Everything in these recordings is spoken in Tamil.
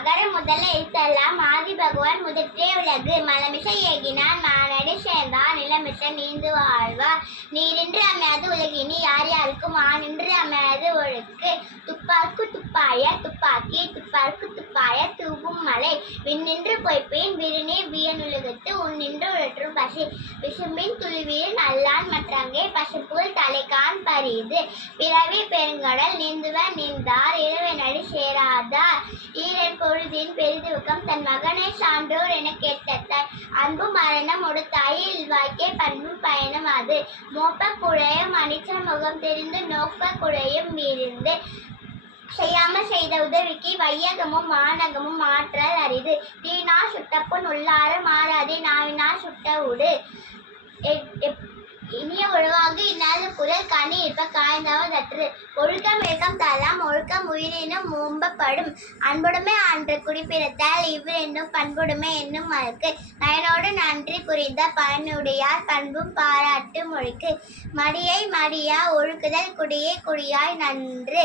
அகர முதல எழுத்தெல்லாம் ஆதி பகவான் முதற்றே உலகு மலமிசை ஏகினான் மானடி சேர்ந்தான் நிலமிசை நீந்து வாழ்வார் நீரின்றி அமையாது உலகினி யார் யாருக்கும் ஆனின்றி அமையாது ஒழுக்கு துப்பாக்கு துப்பாய துப்பாக்கி துப்பாக்கு துப்பாய தூவும் மலை விண்ணின்று பொய்ப்பேன் விருநீர் வியனுலகத்து உன்னின்று உழற்றும் பசி விசும்பின் துளிவீரன் அல்லான் மற்றங்கே பசுப்புல் தலைக்கான் பரிது பிறவி பெருங்கடல் நீந்துவர் நீந்தார் இரவை நடி சேராதார் ஈரர் பொழுதின் பெரிதுவக்கம் தன் மகனை சான்றோர் என கேட்டார் அன்பு மரணம் ஒரு தாயில் வாய்க்கே பண்பும் பயணம் அது மோப்ப குழையும் அனிச்ச முகம் தெரிந்து நோக்க குழையும் வீழ்ந்து செய்யாமல் செய்த உதவிக்கு வையகமும் மானகமும் மாற்றல் அரிது தீனா சுட்டப்புண் உள்ளார மாறாதே நாவினா சுட்ட உடு இனிய உழவாக இன்னாத குரல் கனி இருப்ப காய்ந்தாவதற்று ஒழுக்கம் விளக்கம் தரலாம் ஒழுக்கம் உயிரினும் மூம்பப்படும் அன்புடைமை அன்று குடிப்பிறத்தால் இவ்விரண்டும் பண்புடைமை என்னும் மறுக்கு நயனோடு நன்றி புரிந்த பயனுடையார் பண்பும் பாராட்டு மொழிக்கு மடியை மடியா ஒழுக்குதல் குடியை குடியாய் நன்று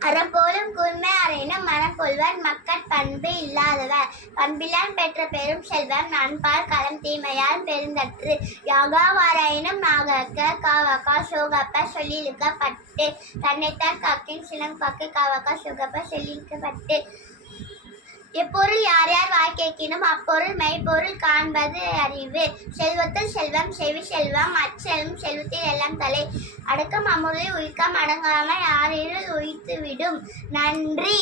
அறப்போலும் கூர்மை அறையினும் மனம் கொள்வர் மக்கட் பண்பு இல்லாதவர் பண்பிலான் பெற்ற பெரும் செல்வம் நண்பால் களம் தீமையால் பெருந்தற்று யாகாவாராயினும் நாகக்க காவக்கா சோகப்ப சொல்லிழுக்கப்பட்டு தன்னைத்தான் காக்கின் சினம் காக்கு காவக்கா சோகப்ப சொல்லிழுக்கப்பட்டு எப்பொருள் யார் யார் வாய் கேட்கினும் அப்பொருள் மெய்ப்பொருள் காண்பது அறிவு செல்வத்தில் செல்வம் செவி செல்வம் அச்செல்வம் செல்வத்தில் எல்லாம் தலை அடக்கம் அமுதை உயிக்கம் அடங்காமல் யாரில் உயித்து விடும் நன்றி.